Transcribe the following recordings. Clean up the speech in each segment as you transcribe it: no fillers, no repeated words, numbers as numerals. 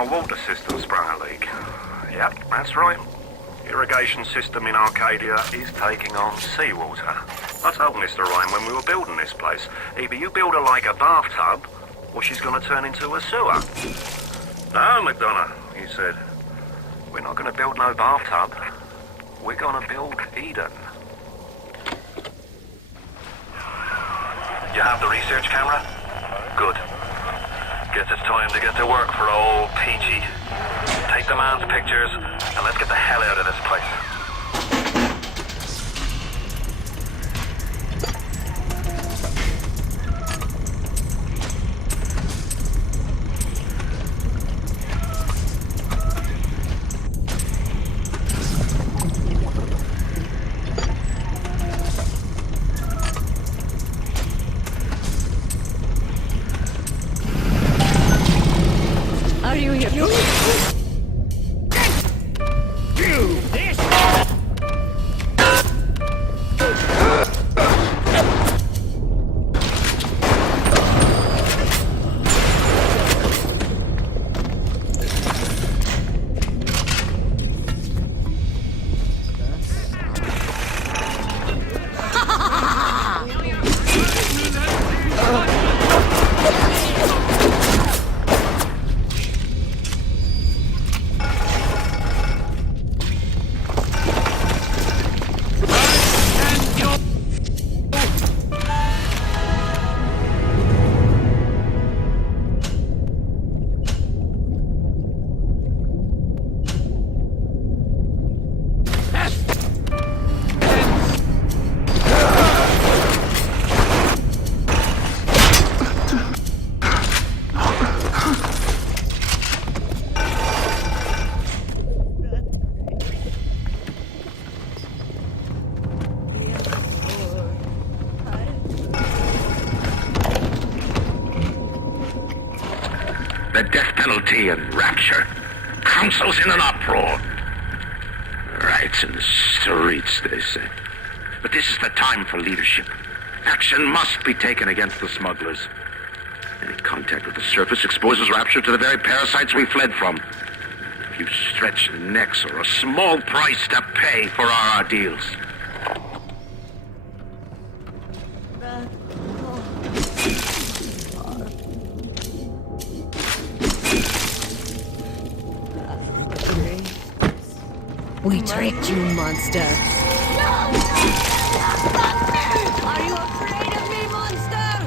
our water system sprung a leak. Yep, that's right. Irrigation system in Arcadia is taking on seawater. I told Mr. Ryan when we were building this place, either you build her like a bathtub, or she's gonna turn into a sewer. No, McDonough, he said. We're not gonna build no bathtub. We're gonna build Eden. You have the research camera? Good. Guess it's time to get to work for old Peachy. Take the man's pictures, and let's get the hell out of this place. Are you here? You this! The death penalty and rapture. Council's in an uproar. Riots in the streets, they say. But this is the time for leadership. Action must be taken against the smugglers. Any contact with the surface exposes rapture to the very parasites we fled from. A few stretched necks or a small price to pay for our ordeals. We tricked you, monster. No! Are you afraid of me, monster?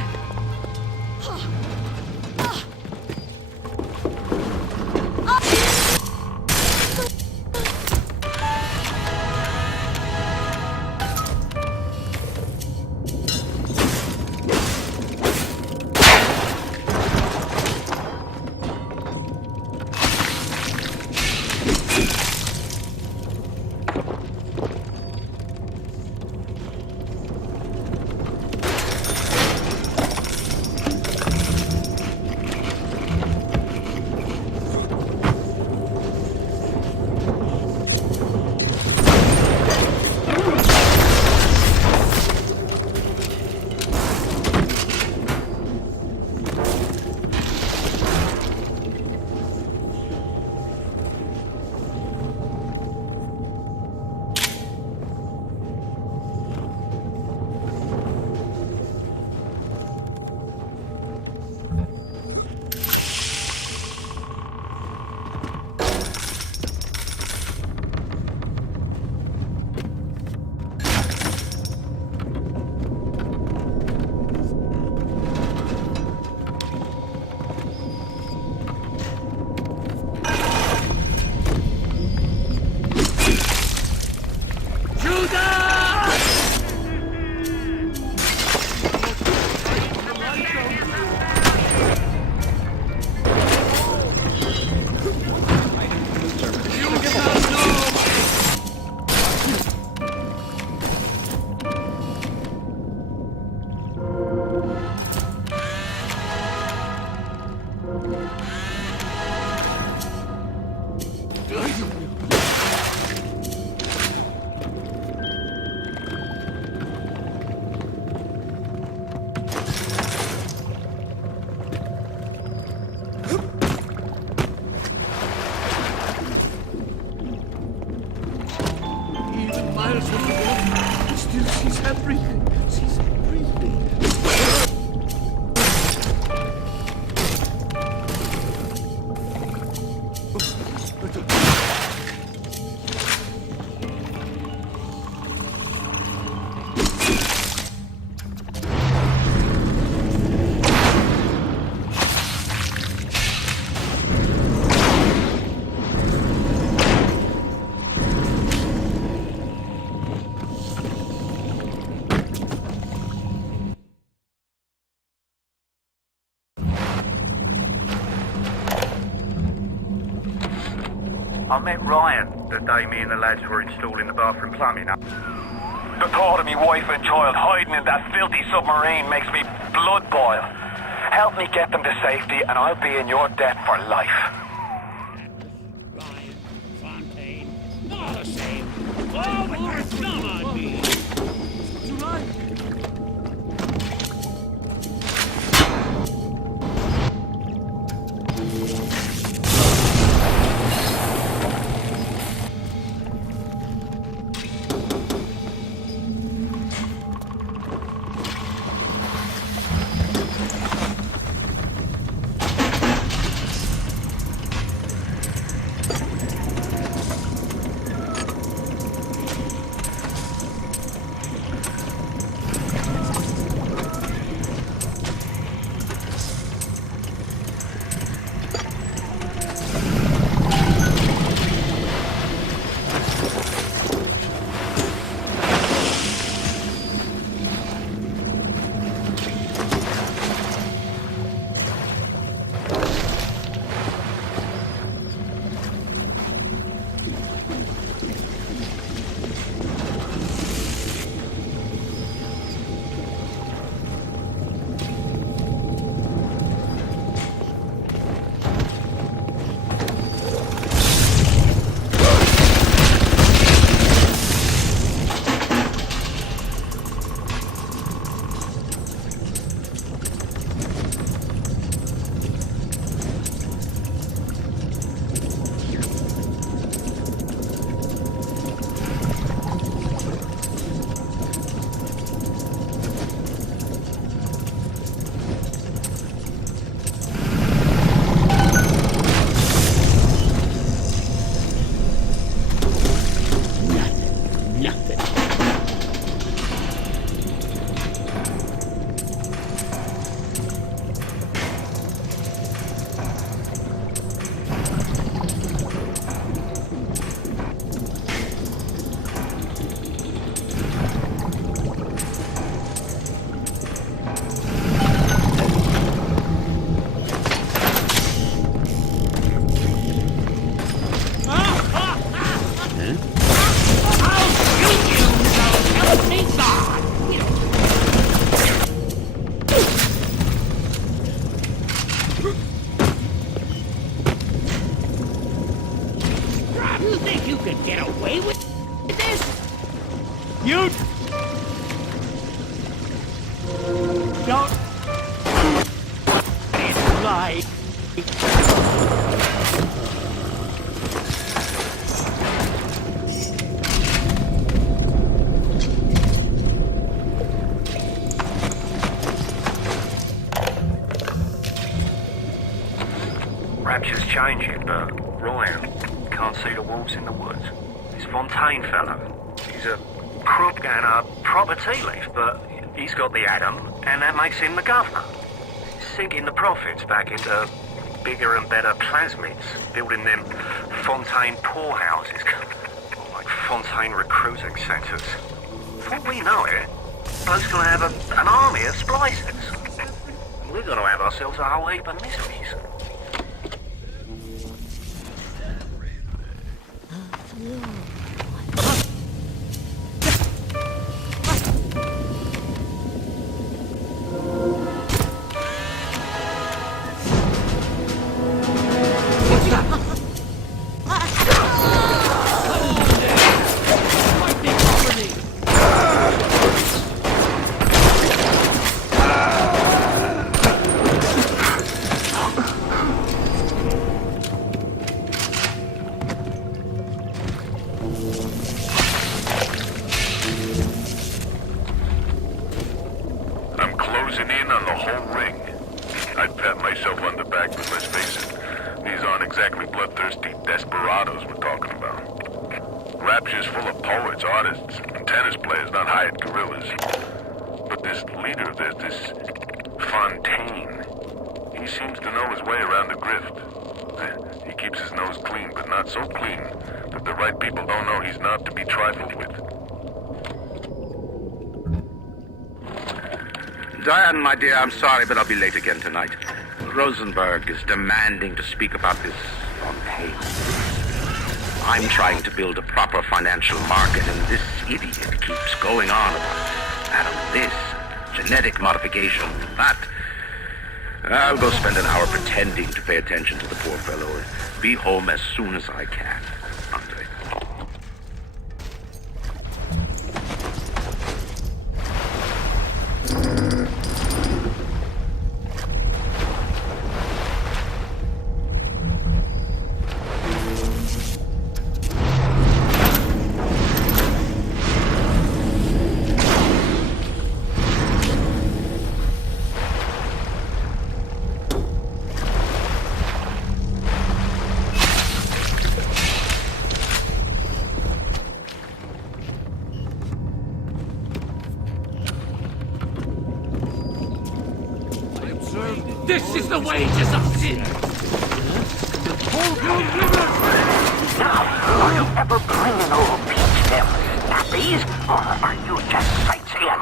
breathing. She's breathing. I met Ryan the day me and the lads were installing the bathroom plumbing. The thought of me wife and child hiding in that filthy submarine makes me blood boil. Help me get them to safety and I'll be in your debt for life. Ryan, Fontaine, not the same. Oh, but you're dumb on me. You're right. You think you could get away with this? You don't like. Rapture's changing, but Ryan can't see the wolves in the woods. This Fontaine fellow, he's a crook and a proper tea leaf, but he's got the atom, and that makes him the governor. He's sinking the profits back into bigger and better plasmids, building them Fontaine poorhouses, like Fontaine recruiting centres. Before we know it, bloke's gonna have an army of splicers. We're gonna have ourselves a whole heap of mysteries. bloodthirsty desperados we're talking about. Rapture's full of poets, artists, and tennis players, not hired guerrillas. But this leader of theirs, this Fontaine, he seems to know his way around the grift. He keeps his nose clean, but not so clean that the right people don't know he's not to be trifled with. Diane, my dear, I'm sorry, but I'll be late again tonight. Rosenberg is demanding to speak about this Fontaine. I'm trying to build a proper financial market, and this idiot keeps going on about Adam this, genetic modification, that. I'll go spend an hour pretending to pay attention to the poor fellow and be home as soon as I can. Andre. This is the wages of sin! Are you ever bringing old peach them nappies, or are you just sightseeing?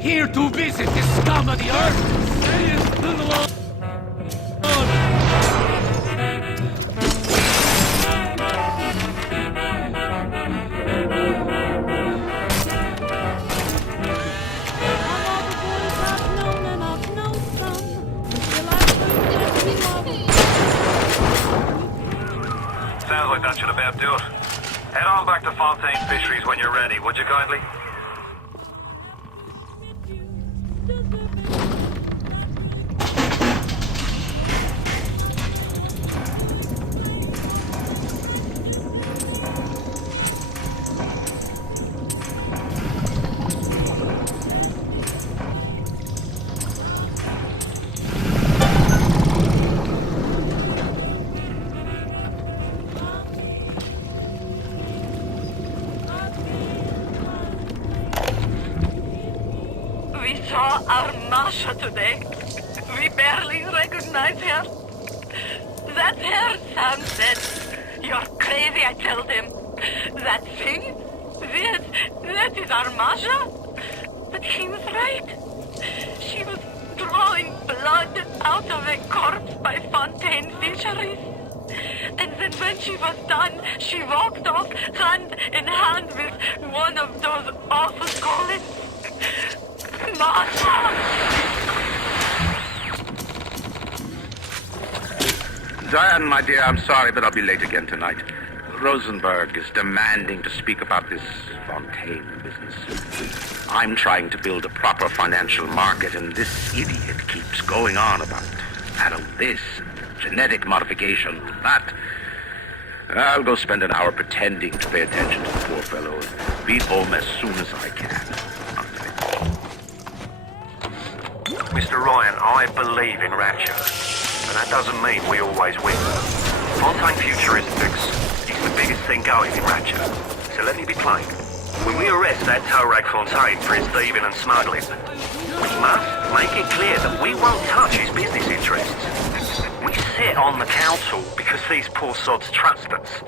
Here to visit the scum of the earth! Saying to the Lord! Sounds like that should about do it. Head on back to Fontaine Fisheries when you're ready, would you kindly? We saw our Masha today. We barely recognize her. That's her, Sam said. You're crazy, I told him. That thing? That is our Masha? But he was right. She was drawing blood out of a corpse by Fontaine Fisheries. And then when she was done, she walked off hand in hand with one of those awful golems. Masha! Diane, my dear, I'm sorry, but I'll be late again tonight. Rosenberg is demanding to speak about this Fontaine business. I'm trying to build a proper financial market, and this idiot keeps going on about Adam this, genetic modification, that. I'll go spend an hour pretending to pay attention to the poor fellow and be home as soon as I can. Mr. Ryan, I believe in Rapture, and that doesn't mean we always win. Fontaine Futuristics is the biggest thing going in Rapture, so let me be plain. when we arrest that Torag Fontaine for his thieving and smuggling, we must make it clear that we won't touch his business interests. We sit on the council because these poor sods trust us,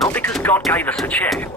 not because God gave us a check.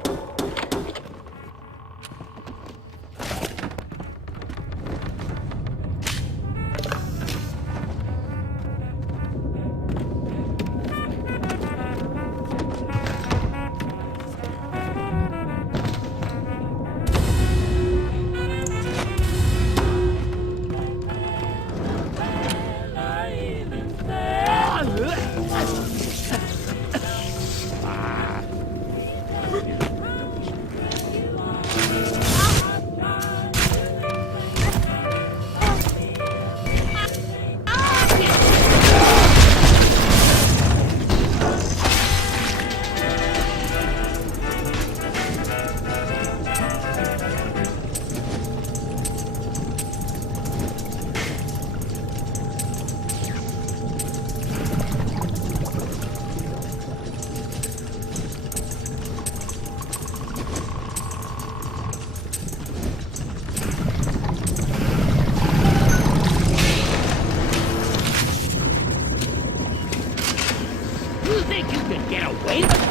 You think you can get away with it?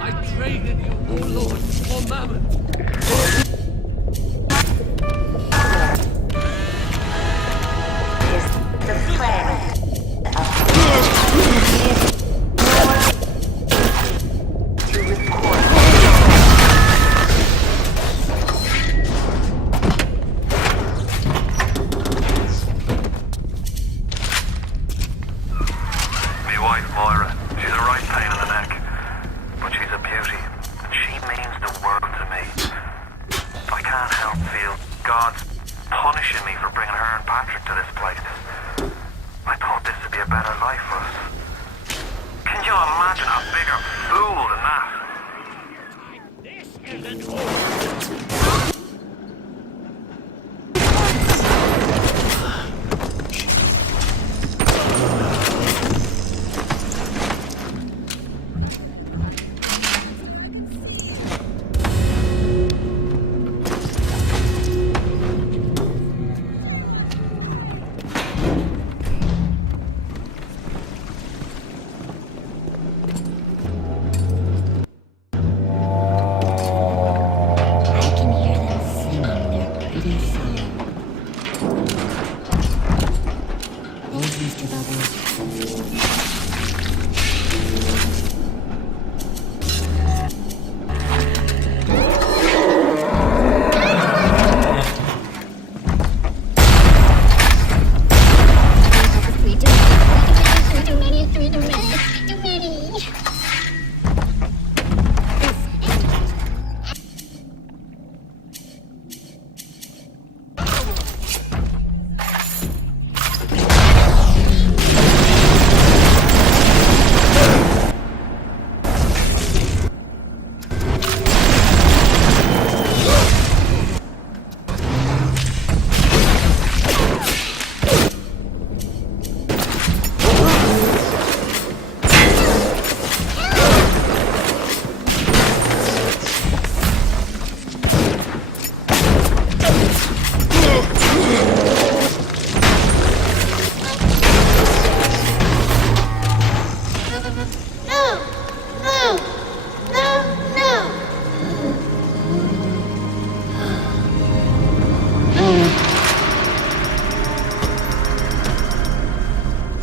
I traded you, oh Lord, for mammon.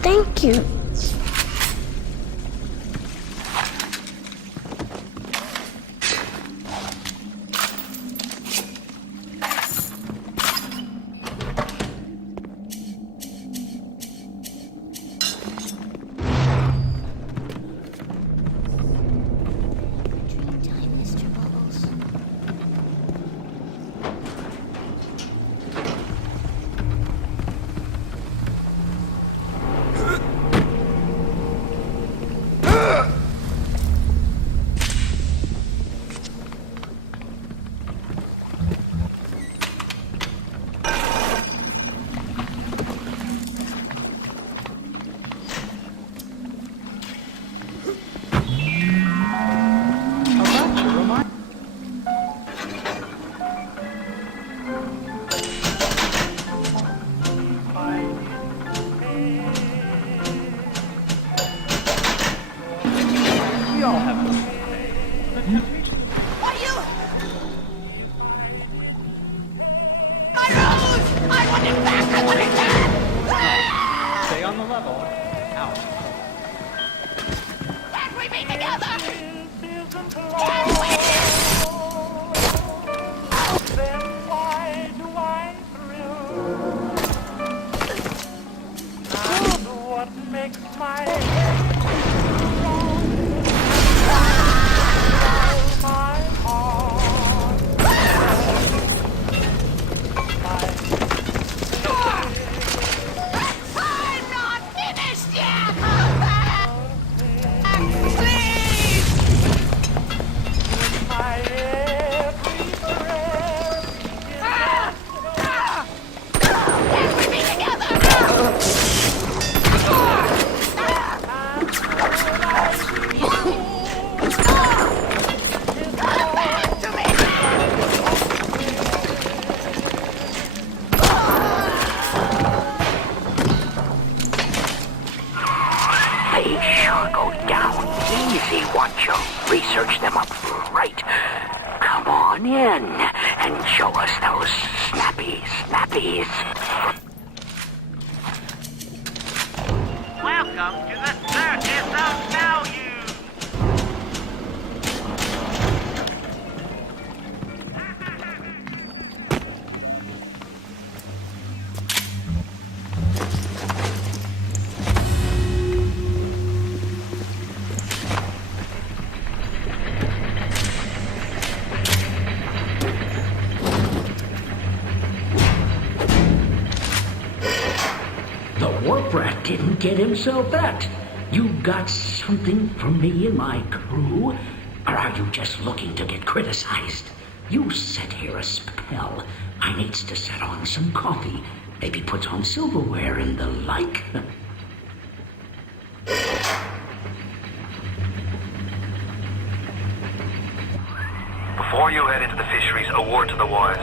Thank you. Dreamtime, Mr. Bubbles. on in and show us those snappies. Welcome to the circus of value! The warp rat didn't get himself that. You got something for me and my crew? Or are you just looking to get criticized? You set here a spell. I needs to set on some coffee. Maybe put on silverware and the like. Before you head into the fisheries, a word to the wise.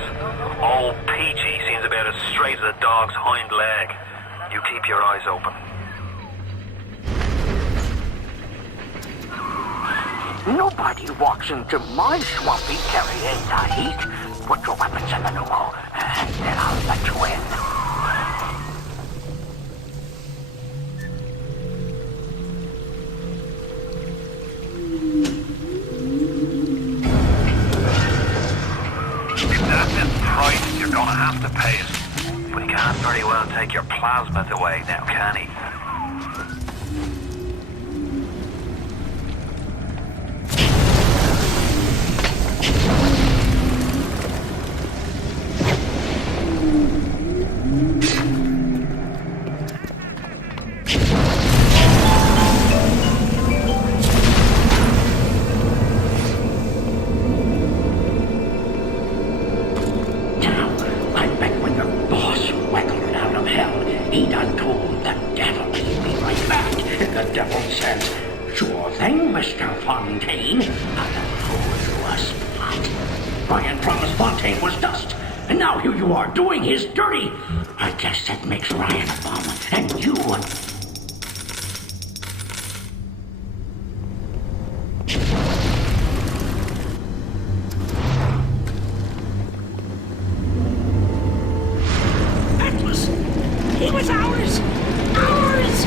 Old Peachy seems about as straight as a dog's hind leg. You keep your eyes open. Nobody walks into my swampy carrying the heat. Put your weapons in the pneumo, and then I'll let you in. If that's the price, you're gonna have to pay it. But he can't very well take your plasmas away now, can he? Doing his dirty. I guess that makes Ryan a bum, and you a... Atlas! He was ours! Ours!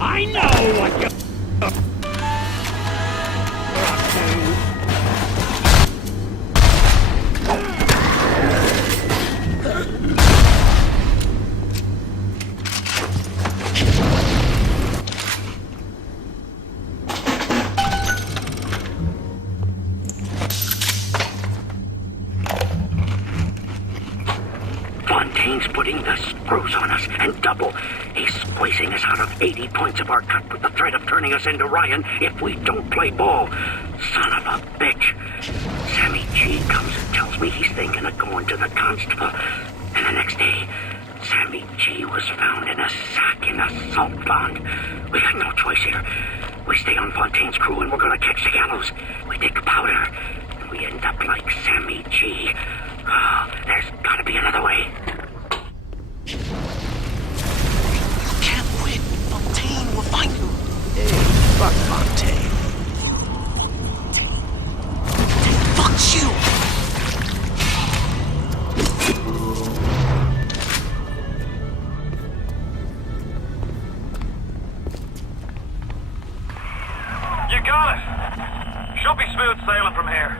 I know what you... Fontaine's putting the screws on us, and double. He's squeezing us out of 80 points of our cut with the threat of turning us into Ryan if we don't play ball. Son of a bitch. Sammy G comes and tells me he's thinking of going to the constable. And the next day, Sammy G was found in a sack in a salt pond. We got no choice here. We stay on Fontaine's crew and we're gonna catch the gallows. We take powder, and we end up like Sammy G. Oh, there's gotta be another way. Can't win. Fontaine will find you. Hey, fuck Fontaine. Fuck you! You got it! Should be smooth sailing from here.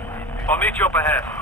I'll meet you up ahead.